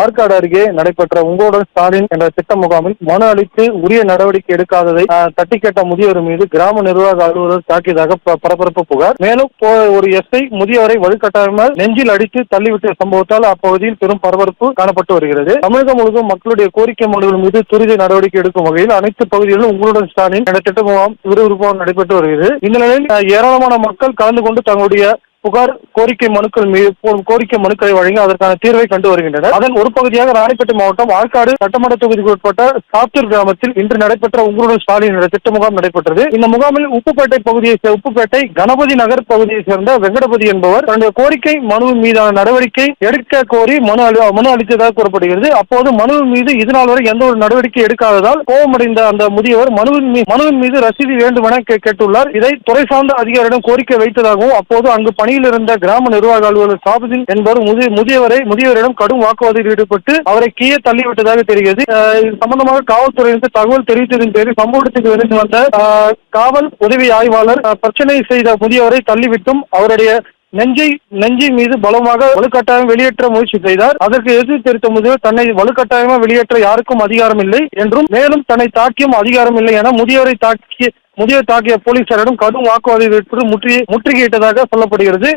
ஆற்காடு அருகே நடைபெற்ற உங்களுடன் ஸ்டாலின் என்ற திட்ட முகாமில் மனு அளித்து உரிய நடவடிக்கை எடுக்காததை தட்டி கேட்ட முதியவர் மீது கிராம நிர்வாக அலுவலர் தாக்கியதாக பரபரப்பு புகார். மேலும் ஒரு எஸ்ஐ முதியவரை வலுக்கட்டாயமாக நெஞ்சில் அடித்து தள்ளிவிட்ட சம்பவத்தால் அப்பகுதியில் பெரும் பரபரப்பு காணப்பட்டு வருகிறது. தமிழகம் முழுவதும் மக்களுடைய கோரிக்கை மனுக்கள் மீது துரித நடவடிக்கை எடுக்கும் வகையில் அனைத்து பகுதிகளிலும் உங்களுடன் ஸ்டாலின் என்ற திட்ட முகாம் விறுவிறுப்பாக நடைபெற்று வருகிறது. இந்த நிலையில் ஏராளமான மக்கள் கலந்து கொண்டு தங்களுடைய புகார் கோரிக்கை மனுக்களை வழங்கி அதற்கான தீர்வை கண்டு வருகின்றனர். அதன் ஒரு பகுதியாக ராணிப்பேட்டை மாவட்டம் ஆற்காடு சட்டமன்ற தொகுதிக்கு உட்பட்ட சாத்தூர் கிராமத்தில் இன்று நடைபெற்ற உங்களுடன் ஸ்டாலின் திட்ட முகாம் நடைபெற்றது. இந்த முகாமில் உப்புப்பேட்டை கணபதி நகர் பகுதியை சேர்ந்த வெங்கடபதி என்பவர் தன்னுடைய கோரிக்கை மனு மீதான நடவடிக்கை எடுக்க கோரி மனு அளித்ததாக கூறப்படுகிறது. அப்போது மனுவின் மீது இதுநாள் வரை எந்த ஒரு நடவடிக்கை எடுக்காததால் கோபமடைந்த அந்த முதியவர் மனுவின் மீது ரசீது வேண்டுமென கேட்டுள்ளார். இதை துறை சார்ந்த அதிகாரியிடம் கோரிக்கை வைத்ததாகவும் அப்போது அங்கு இருந்த கிராம நிர்வாக அலுவலர் சாபுதீன் என்பவர் முதியவரிடம் கடும் வாக்குவாதத்தில் ஈடுபட்டு அவரை கீழே தள்ளிவிட்டதாக தெரிகிறது. இது சம்பந்தமாக காவல்துறையினருக்கு தகவல் தெரிவித்ததின் பேரில் சம்பவத்துக்கு விரைந்து வந்த காவல் உதவி ஆய்வாளர் பிரச்சனை செய்த முதியவரை தள்ளிவிட்டும் அவருடைய நெஞ்சை மீது பலமாக வலுக்கட்டாயம் வெளியேற்ற முயற்சி செய்தார். அதற்கு எதிர்த்து தெரிவித்த முதியவர் தன்னை வலுக்கட்டாயமாக வெளியேற்ற யாருக்கும் அதிகாரம் இல்லை என்றும் மேலும் தன்னை தாக்கியும் அதிகாரம் இல்லை என முதியவர் தாக்கிய போலீசாரிடம் கடும் வாக்குவாதம் ஏற்பட்டு முற்றுகையிட்டதாக சொல்லப்படுகிறது.